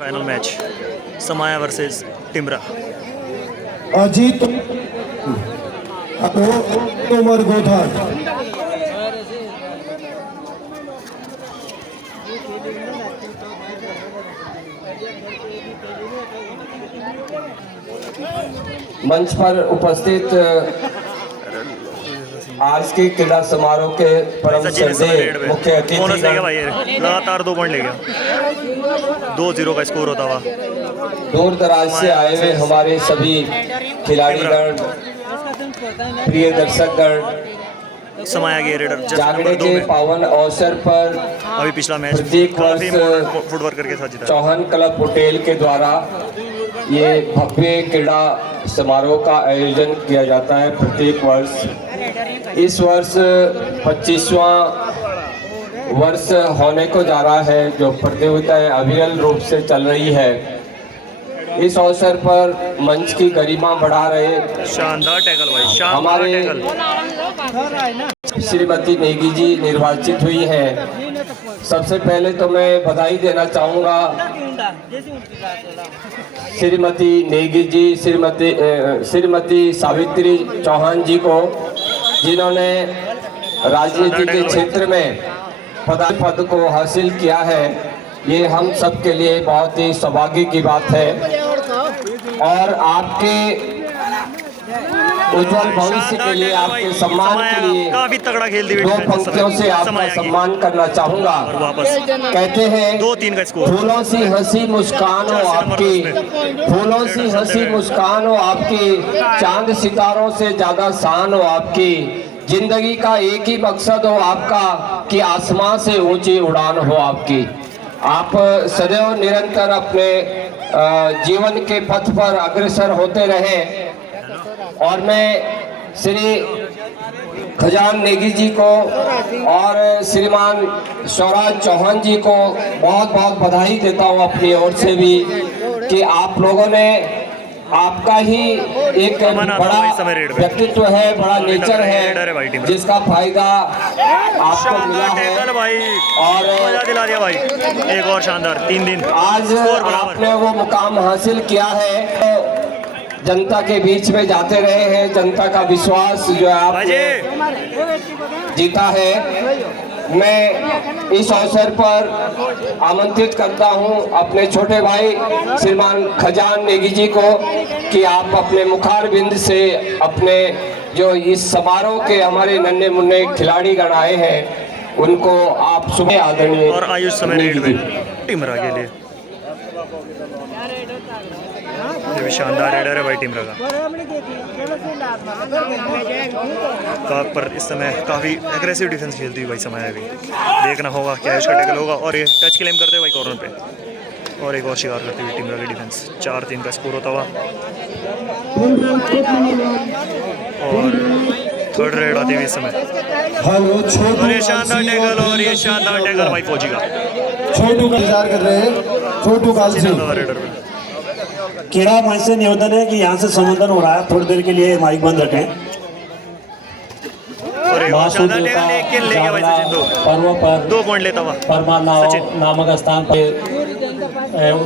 Final match समाया versus Timra. Ajit Umar Godan. मंच पर उपस्थित आज के क्रीड़ा समारोह के परम श्रद्धेय मुख्य बोनस ले गया अतिथि भाई, लगातार 2 पॉइंट ले गया। 2-0 का स्कोर होता हुआ। दूर दराज से आए हुए हमारे सभी खिलाड़ीगण, प्रिय दर्शकगण, समाया गया रेडर जागने के पावन अवसर पर अभी पिछला मैच प्रत्येक काफी वर्ष फुटवर्कर के साथ जीता। चौहान क्लब होटल के द्वारा ये भव्य क्रीड़ा समारोह का आयोजन किया जाता है प्रत्येक वर्ष। इस वर्ष 25वां वर्ष होने को जा रहा है जो प्रतियोगिताएं अविरल रूप से चल रही है। इस अवसर पर मंच की गरिमा बढ़ा रहे शानदार टैकल भाई, शानदार हमारे टैकल। श्रीमती नेगी जी निर्वाचित हुई है। सबसे पहले तो मैं बधाई देना चाहूँगा श्रीमती नेगी जी, श्रीमती सावित्री चौहान जी को, जिन्होंने राजनीति के क्षेत्र में पद को हासिल किया है। ये हम सब के लिए बहुत ही सौभाग्य की बात है और आपके उज्जवल भविष्य के लिए, आपके सम्मान के लिए काफी तगड़ा खेल दी 2 पंक्तियों से आपका सम्मान करना चाहूँगा। कहते हैं 2-3 का स्कोर। फूलों सी हंसी मुस्कान हो आपकी, फूलों सी हंसी मुस्कान हो आपकी, चांद सितारों से ज्यादा शान हो आपकी, जिंदगी का एक ही मकसद हो आपका कि आसमां से ऊंची उड़ान हो आपकी। आप सदैव निरंतर अपने जीवन के पथ पर अग्रसर होते रहें और मैं श्री खजान नेगी जी को और श्रीमान स्वराज चौहान जी को बहुत बहुत बधाई देता हूं अपनी ओर से भी कि आप लोगों ने, आपका ही एक बड़ा व्यक्तित्व है, बड़ा नेचर है जिसका फायदा आपको मिला है भाई और मजा दिला दिया भाई। एक और शानदार 3 दिन आज आपने वो मुकाम हासिल किया है। जनता के बीच में जाते रहे हैं, जनता का विश्वास जो है आपने जीता है। मैं इस अवसर पर आमंत्रित करता हूं अपने छोटे भाई श्रीमान खजान नेगी जी को कि आप अपने मुखार बिंद से अपने जो इस समारोह के हमारे नन्हे मुन्ने खिलाड़ीगण आए हैं उनको आप सुबह आदरणीय और आयुष समय रेड में टिमरा के लिए। ये भी शानदार रेडर है भाई टिमरा का। पर इस समय काफ़ी एग्रेसिव डिफेंस खेलती हुई भाई समाया भी। देखना होगा क्या इसका टैकल होगा और ये टच क्लेम करते हुए भाई कॉर्नर पे और एक और शिकार करती हुई टिमरा की डिफेंस। 4-3 का स्कोर होता हुआ और थर्ड रेड आती हुई इस समय। और ये शानदार टैकल और ये शानदार टैकल भाई फौजी का। छोटू का इंतजार कर रहे हैं, छोटू काल क्रीड़ा मंच से निवेदन है कि यहाँ से संबोधन हो रहा है, थोड़ी देर के लिए माइक बंद रखें। पर्व पर 2 पॉइंट लेता हुआ परमानाव नामक स्थान पर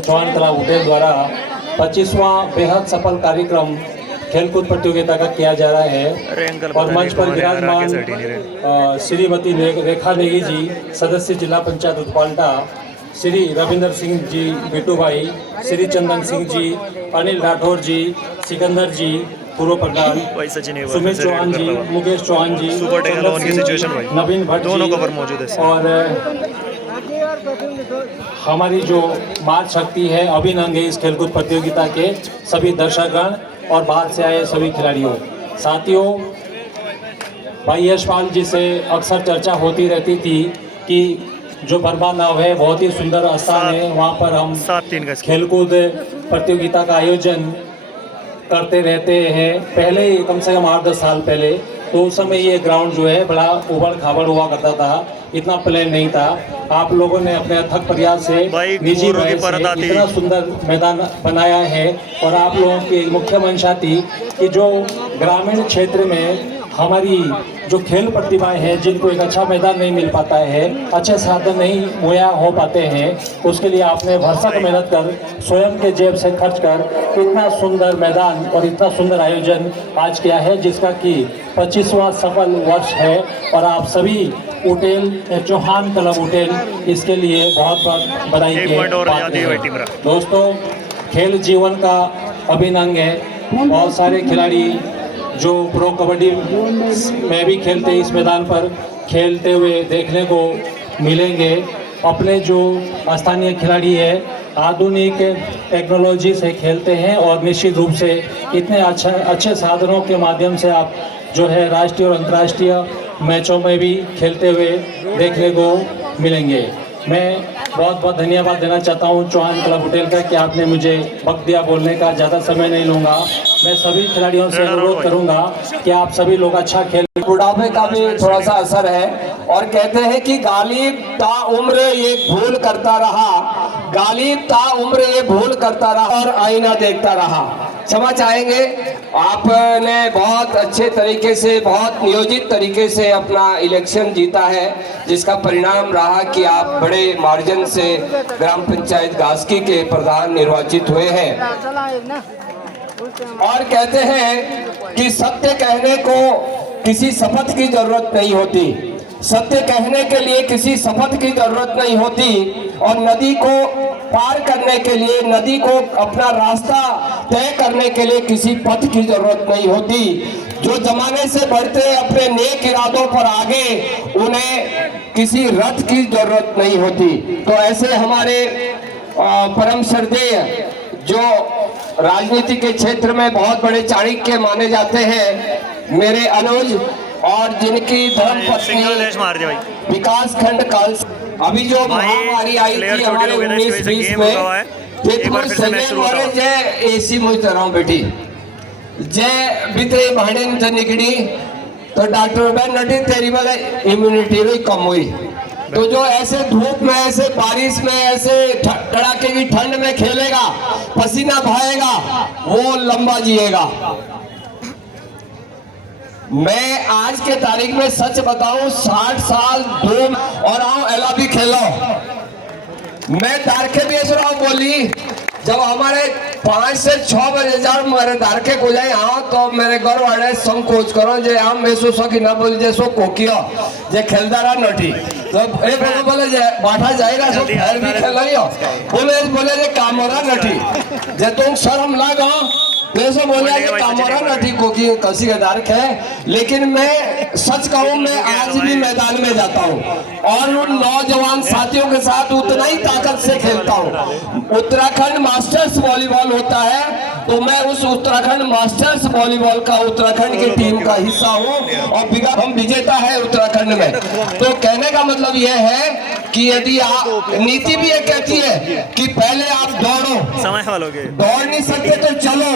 चौहान क्लब होटल द्वारा 25वां बेहद सफल कार्यक्रम खेलकूद प्रतियोगिता का किया जा रहा है और मंच पर विराजमान श्रीमती रेखा नेगी जी, सदस्य जिला पंचायत उत्पाल्टा, श्री रविंदर सिंह जी बिट्टू भाई, श्री चंदन सिंह जी, अनिल राठौर जी, सिकंदर जी पूर्व प्रधान, सुमित चौहान जी, मुकेश चौहान जी, नवीन भट्ट दोनों कवर मौजूद है और हमारी जो मात शक्ति है अभिनंग है इस खेलकूद प्रतियोगिता के सभी दर्शकगण और बाहर से आए सभी खिलाड़ियों। साथियों, भाई यशपाल जी से अक्सर चर्चा होती रहती थी कि जो बर्मा नाव है बहुत ही सुंदर स्थान है, वहाँ पर हम 7-3 का खेलकूद प्रतियोगिता का आयोजन करते रहते हैं। पहले कम से कम 8-10 साल पहले तो उस समय ये ग्राउंड जो है बड़ा उबड़ खाबड़ हुआ करता था, इतना प्लान नहीं था। आप लोगों ने अपने अथक प्रयास से निजी व्यय से इतना सुंदर मैदान बनाया है और आप लोगों की मुख्य मंशा थी कि जो ग्रामीण क्षेत्र में हमारी जो खेल प्रतिभाएं हैं, जिनको एक अच्छा मैदान नहीं मिल पाता है, अच्छे साधन नहीं मुहैया हो पाते हैं, उसके लिए आपने भरसक मेहनत कर स्वयं के जेब से खर्च कर इतना सुंदर मैदान और इतना सुंदर आयोजन आज किया है, जिसका कि 25वां सफल वर्ष है। और आप सभी उटेल चौहान क्लब उटेल इसके लिए बहुत बहुत बधाई एक के पॉइंट और पात्र आती है भाई हैं। टीम रा। दोस्तों, खेल जीवन का अभिन्न अंग है। बहुत सारे खिलाड़ी जो प्रो कबड्डी में भी खेलते हैं, इस मैदान पर खेलते हुए देखने को मिलेंगे। अपने जो स्थानीय खिलाड़ी है आधुनिक टेक्नोलॉजी से खेलते हैं और निश्चित रूप से इतने अच्छे साधनों के माध्यम से आप जो है राष्ट्रीय और अंतर्राष्ट्रीय मैचों में भी खेलते हुए देखने को मिलेंगे। मैं बहुत बहुत धन्यवाद देना चाहता हूं चौहान क्लब उटेल का कि आपने मुझे वक्त दिया बोलने का। ज़्यादा समय नहीं लूँगा। मैं सभी खिलाड़ियों से अनुरोध करूँगा कि आप सभी लोग अच्छा खेल। बुढ़ापे का भी थोड़ा सा असर है और कहते हैं कि गालिब ता उम्र ये भूल करता रहा, गालिब ता उम्र ये भूल करता रहा और आईना देखता रहा। क्षमा चाहेंगे, आपने बहुत अच्छे तरीके से, बहुत नियोजित तरीके से अपना इलेक्शन जीता है, जिसका परिणाम रहा कि आप बड़े मार्जिन से ग्राम पंचायत गास्की के प्रधान निर्वाचित हुए हैं। और कहते हैं कि सत्य कहने को किसी शपथ की जरूरत नहीं होती, सत्य कहने के लिए किसी शपथ की जरूरत नहीं होती, और नदी को पार करने के लिए, नदी को अपना रास्ता तय करने के लिए किसी पथ की जरूरत नहीं होती। जो जमाने से बढ़ते अपने नेक इरादों पर आगे, उन्हें किसी रथ की जरूरत नहीं होती। तो ऐसे हमारे परम श्रद्धेय जो राजनीति के क्षेत्र में बहुत बड़े चाणक्य माने जाते हैं, मेरे अनुज, और जिनकी धर्मपत्नी विकास खंड काल, अभी जो महामारी आई थी हमारे 19-20 में, जय एसी मुझ रहा हूँ बेटी, जय बिते भाड़े निकली तो डॉक्टर बहन नटी तेरी वाला इम्यूनिटी भी कम हुई। तो जो ऐसे धूप में, ऐसे बारिश में, ऐसे कड़ाके की ठंड में खेलेगा, पसीना बहाएगा, वो लंबा जिएगा। मैं आज के तारीख में सच बताऊं, 60 साल धूम और आओ एला भी खेलो। मैं दारखे बेच रहा हूं बोली, जब हमारे 5 से 6 बजे जब मेरे दारखे को जाए हाँ, तो मेरे घर वाले संकोच करो जे हम महसूस हो कि ना बोल जैसो कोकिया जे खेलदारा नटी, तो एक बोले जे बाठा जाएगा सो फिर भी खेलो, बोले जे कामोरा नटी जे तुम शर्म लागा, वैसे बोला कि कामोरा नटी कोकी कसी का दारख है। लेकिन मैं सच कहूं, मैं आज भी मैदान में जाता हूं और उन नौजवान साथियों के साथ उतना ही ताकत से खेलता हूं। उत्तराखंड मास्टर्स वॉलीबॉल होता है, तो मैं उस उत्तराखंड मास्टर्स वॉलीबॉल का उत्तराखंड की टीम का हिस्सा हूं और हम विजेता है उत्तराखंड में। तो कहने का मतलब यह है कि यदि आप, नीति भी ये कहती है कि पहले आप दौड़ो, समय वालों के दौड़ नहीं सकते तो चलो,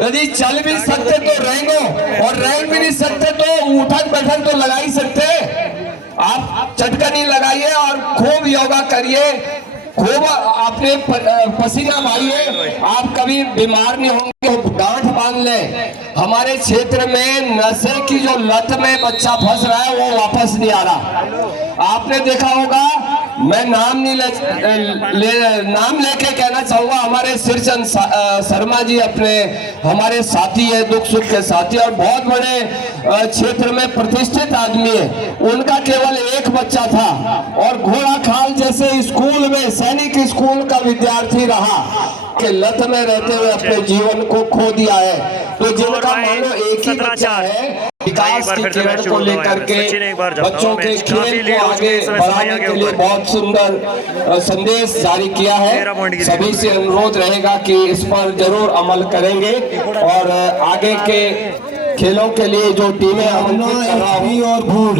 यदि चल भी सकते तो रेंगो, और रेंग भी नहीं सकते तो उठक बैठक तो लगा ही सकते। आप चटकनी लगाइए और खूब योगा करिए, खूब अपने पसीना बहाइए, आप कभी बीमार नहीं होंगे। गांठ बांध ले। हमारे क्षेत्र में नशे की जो लत में बच्चा फंस रहा है, वो वापस नहीं आ रहा। आपने देखा होगा, मैं नाम लेके कहना चाहूंगा, हमारे सिरचंद शर्मा जी अपने हमारे साथी है, दुख सुख के साथी, और बहुत बड़े क्षेत्र में प्रतिष्ठित आदमी है। उनका केवल एक बच्चा था और घोड़ा खाल जैसे स्कूल में, सैनिक स्कूल का विद्यार्थी रहा, के लत में रहते हुए अपने जीवन को खो दिया है। तो जिनका मानो एक ही बच्चा है, विकास की किरण को लेकर के बच्चों के खेल को आगे बढ़ाने के लिए बहुत सुंदर संदेश जारी किया है। सभी से अनुरोध रहेगा कि इस पर जरूर अमल करेंगे और आगे के खेलों के लिए जो टीमें आमंत्रित कर रहा हूं, और भूड़,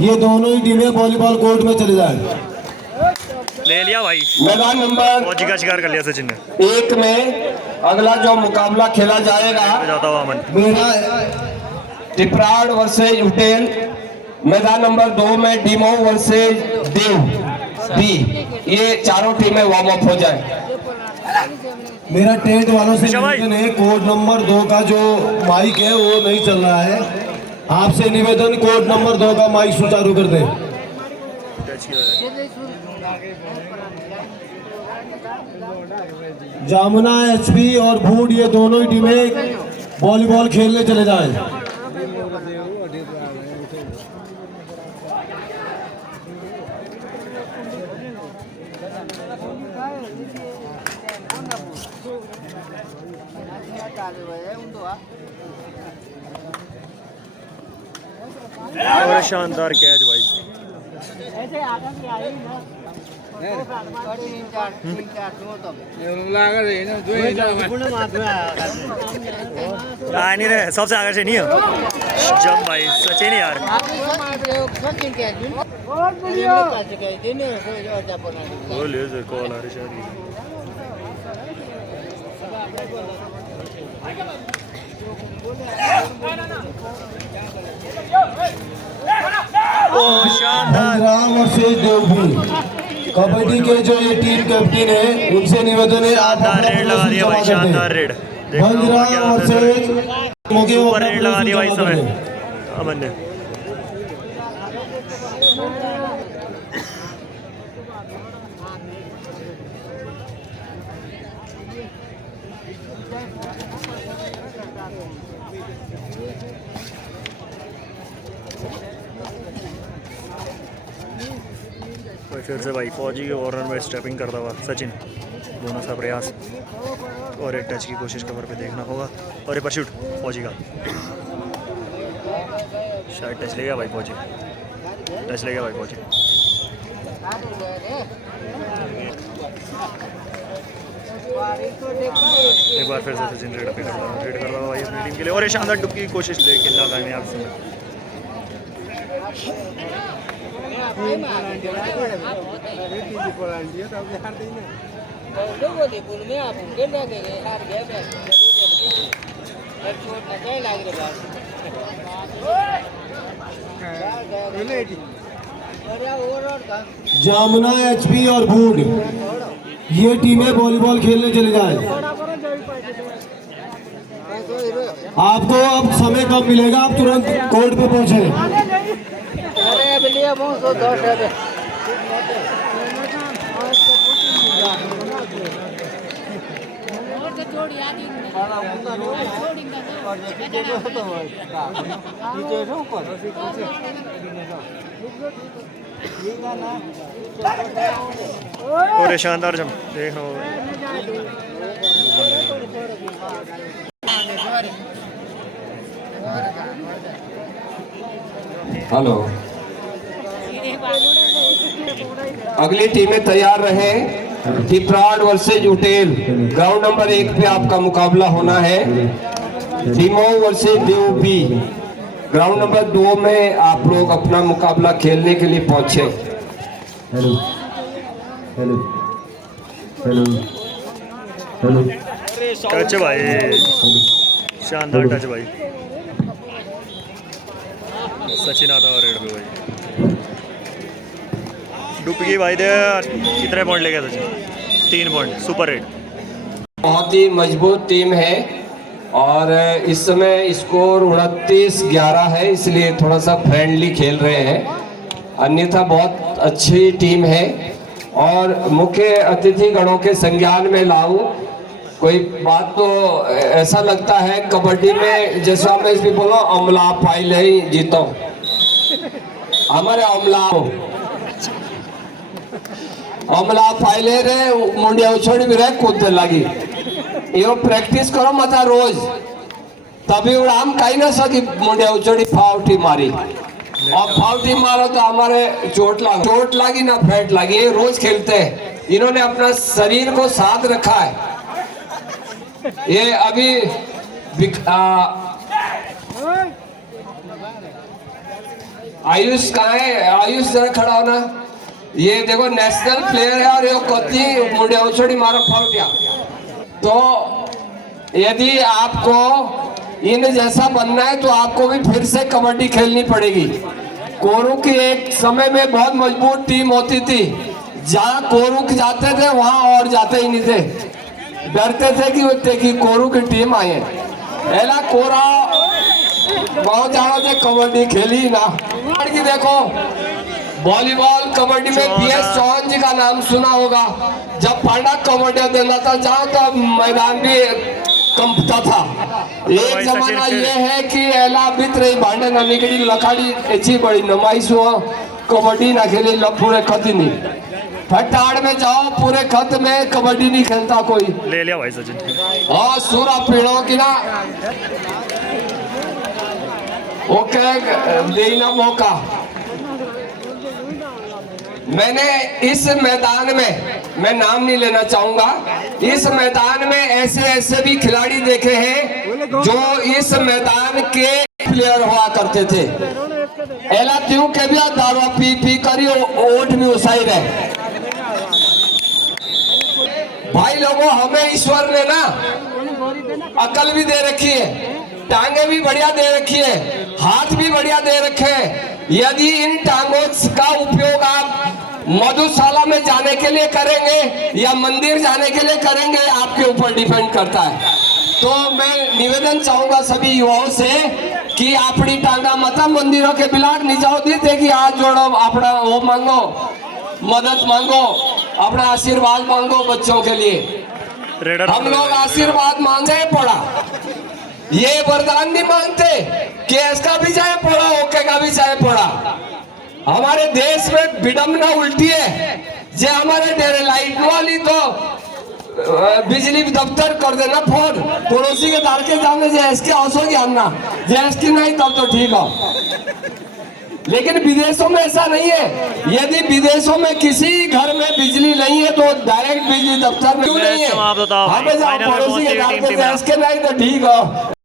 ये दोनों ही टीमें वॉलीबॉल कोर्ट में चले जाए। ले लिया भाई, मैदान नंबर फौजी का शिकार कर लिया सचिन ने। 1 में अगला जो मुकाबला खेला जाएगा, जाता हुआ अमन, टिपराड वर्सेज उटेल। मैदान नंबर 2 में डीमो वर्सेज देव बी। ये चारों टीमें वार्म अप हो जाए। मेरा टेंट वालों से निवेदन है, कोड नंबर 2 का जो माइक है वो नहीं चल रहा है, आपसे निवेदन कोड नंबर 2 का माइक सुचारू कर दें। टच किया है। जामुना एचपी और भूड ये दोनों ही टीमें वॉलीबॉल खेलने चले जाएं। और शानदार कैच भाई। नहीं रे सबसे आगे से नहीं हो जब भाई सचिन यार बोलिए सर कॉल आ रही है। ओ शानदार राम और शेष देवभी कबड्डी के जो ये टीम कैप्टन है उनसे निवेदन है आप शानदार रेड लगा दिया भाई, शानदार रेड। भंजराम और शेष सुपर रेड लगा दिया भाई इस समय अमन ने। फिर से भाई फौजी के कॉर्नर में स्टेपिंग करता हुआ सचिन, दोनों सा प्रयास और एक टच की कोशिश कवर पे देखना होगा और एक पर शूट फौजी का शायद टच लेगा भाई फौजी, टच लेगा भाई फौजी। एक बार फिर से सचिन रेड करता हुआ भाई अपनी टीम के लिए और ये शानदार डुबकी की कोशिश लेकिन नाकामयाब समय। जामुना एचपी और भूड ये टीमें वॉलीबॉल खेलने चले जाएं। आपको अब समय कम मिलेगा, आप तुरंत कोर्ट पे पहुंचे। और ये शानदार जम देखना होगा। हेलो, अगली टीमें तैयार रहे। हिप्राड वर्सेज उटेल ग्राउंड नंबर 1 पे आपका मुकाबला होना है। टीमो वर्सेज डीओपी ग्राउंड नंबर 2 में आप लोग अपना मुकाबला खेलने के लिए पहुंचे। Hello hello hello hello touch भाई, शानदार टच भाई, सचिन आता और रेड पे भाई डुबकी भाई दे। कितने पॉइंट ले गया सचिन? 3 point, super red. बहुत ही मजबूत टीम है और इस समय स्कोर 29-11 है, इसलिए थोड़ा सा फ्रेंडली खेल रहे हैं, अन्यथा बहुत अच्छी टीम है। और मुख्य अतिथि गणों के संज्ञान में लाऊं कोई बात तो ऐसा लगता है कबड्डी में, जैसा मैं इसमें बोला अमला फाइल है जीतो हमारे अमला फाइले रे मुंडिया उछोड़ी भी रहे कूद लगी। यो प्रैक्टिस करो मता रोज, तभी हम कहीं ना सकी मुंडिया उछोड़ी फाउटी मारी और फाउटी मारो तो हमारे चोट लगी ना फैट लगी। ये रोज खेलते हैं, इन्होंने अपना शरीर को साथ रखा है। ये अभी आयुष कहाँ है? आयुष जरा खड़ा होना। ये देखो नेशनल प्लेयर है और ये कति मुंडिया उछोड़ी मारो फाउटिया। तो यदि आपको इन जैसा बनना है तो आपको भी फिर से कबड्डी खेलनी पड़ेगी। कोरू की एक समय में बहुत मजबूत टीम होती थी, जहाँ कोरू जाते थे वहां और जाते ही नहीं थे, डरते थे कि कोरू की टीम आई है। एला कोरा बहुत ज्यादा से कबड्डी खेली ना की देखो वॉलीबॉल कबड्डी में PS चौहान जी का नाम सुना होगा। जब पांडा कबड्डी देना था जाओ तो मैदान भी कंपता था। एक जमाना ये है कि एला बीत रही भांडे ना निकली लखाड़ी अच्छी बड़ी नुमाइश हुआ कबड्डी ना खेली पूरे खत नहीं फटाड़ में जाओ पूरे खत में कबड्डी नहीं खेलता कोई। ले लिया भाई सचिन। और सूरा पीड़ों की ना ओके लेना मौका। मैंने इस मैदान में मैं नाम नहीं लेना चाहूंगा इस मैदान में ऐसे भी खिलाड़ी देखे हैं जो इस मैदान के प्लेयर हुआ करते थे। एला क्यों के भी दारू पी करी ओठ भी उसाई रहे। भाई लोगों हमें ईश्वर ने ना अकल भी दे रखी है टांगे भी बढ़िया दे रखी है हाथ भी बढ़िया दे रखे हैं। यदि इन टांगों का उपयोग आप मधुशाला में जाने के लिए करेंगे या मंदिर जाने के लिए करेंगे आपके ऊपर डिपेंड करता है। तो मैं निवेदन चाहूंगा सभी युवाओं से कि अपनी टांगा मत मंदिरों के बिलाट नहीं जाओ देते कि हाथ जोड़ो अपना वो मांगो मदद मांगो अपना आशीर्वाद मांगो बच्चों के लिए। हम लोग आशीर्वाद मांगे पड़ा ये वरदान नहीं मांगते कि इसका भी चाहे पड़ा ओके का भी चाहे पड़ा। हमारे देश में विडम्बना उल्टी है जे हमारे डेरे लाइट वाली तो बिजली दफ्तर कर देना फोन पड़ोसी के दार के सामने जे इसके हौसों की आना जे इसकी नहीं तब तो ठीक हो। लेकिन विदेशों में ऐसा नहीं है। यदि विदेशों में किसी घर में बिजली नहीं है तो डायरेक्ट बिजली दफ्तर में क्यों नहीं है हमें पड़ोसी के दार के इसके नहीं तो ठीक हो।